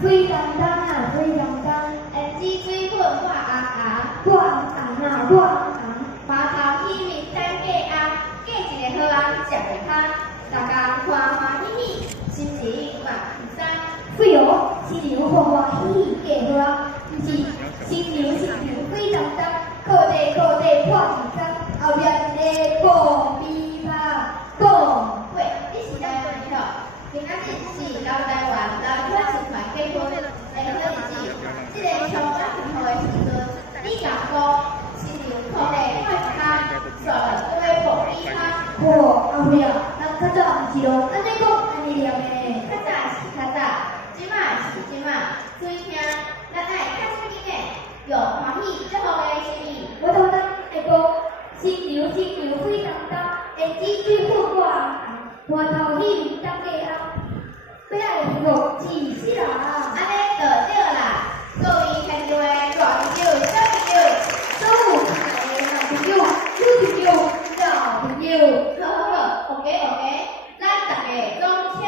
水当当啊，水当当，会煮水粉我红红，我红啊，我红。花头起面等嫁红，嫁一个好人食袂香，大家欢欢喜喜，心情嘛轻松。对哦，新娘欢欢喜喜嫁花，毋是新娘水当当，靠地破一工，后壁一个讲琵琶讲。喂，你是哪位哟？今仔日是老台湾老乡集团结婚的好日子，这个充满幸福的时阵，你甲讲新娘靠地破一工，煞了做伙抱琵琶。哦，后壁人较早毋是咯，安尼讲安尼念的。较早是较早，即马是即马，水听咱爱较正经的，用欢喜祝福的心意。我头当会讲，新娘水当当，会煮水粉我红，花头喜面当嫁红，要爱的福气死人。安尼就对啦，各位听到的大朋友、小朋友，所有亲爱的男朋友、女朋友、小朋友，好，OK，咱大家拢请。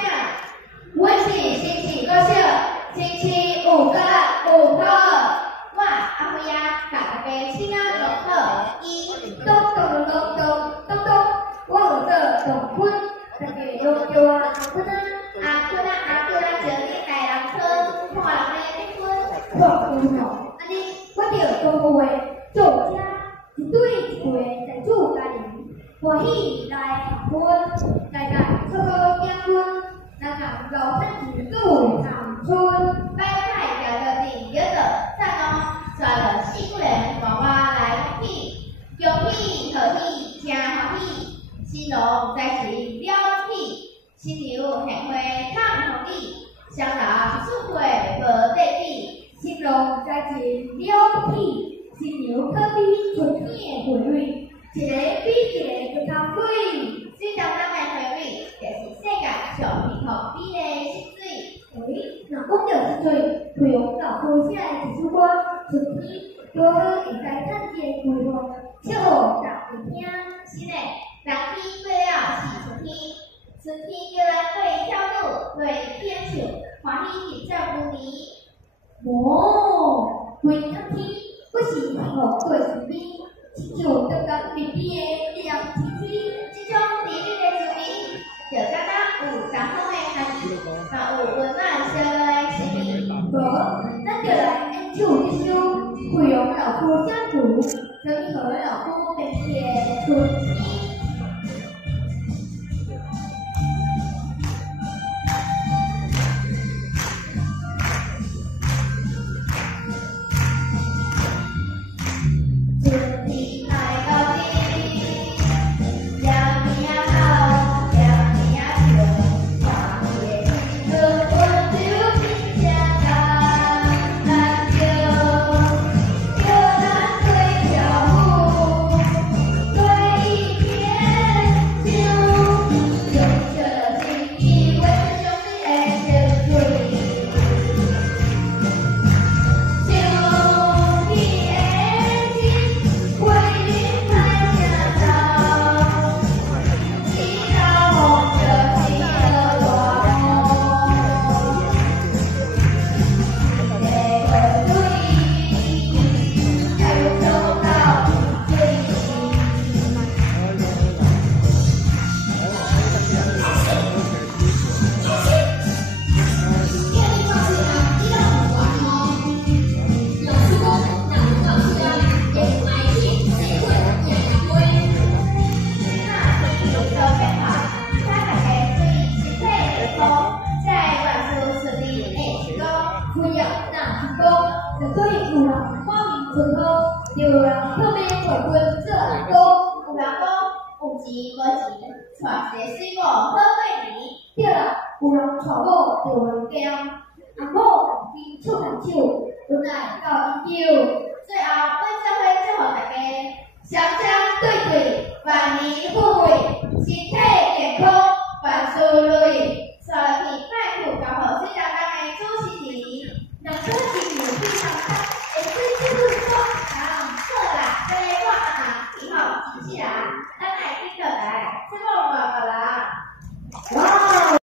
阮是新市国小星期五甲5号，我阿辉啊，甲大家请啊落好伊。咚，我有做动婚，大家拢叫我阿坤啊。阿坤啊，叫你大人村看人的结婚。看婚哦，安尼我着讲话做家，一对一对在主家庭，欢喜来结婚，大家做好结婚，咱甲老三子做长春，摆歹条着地叫做赞哦，带了四个人娃娃来恭喜，恭喜贺喜真欢喜，新郎在时了喜，新娘献花看红礼，双人祝会无地比。新郎在前了喜，新娘可比春天的花蕊，一个比一个更通水。水当当的花蕊，就是世界上幸福美丽的溪水。若讲到溪水，培养老夫写的一首歌，春天多好会使趁这个规划，唱互大家听。是呢，冬天过了是春天，春天叫咱过跳舞，过牵手，欢喜日照牛年。哦，规冬天我是好过身边，亲像刚刚边边的凉天水。这种甜蜜的滋味，就敢若有冬风的寒意，嘛有温暖烧热的心意。无，咱就来演唱这首培养老夫写词，跟和老夫变的春天。有人特别结婚做老公，有人讲有钱无钱，娶一个水某好过年。对啦，有人娶某就人惊，阿某同边唱两首，本来到研究。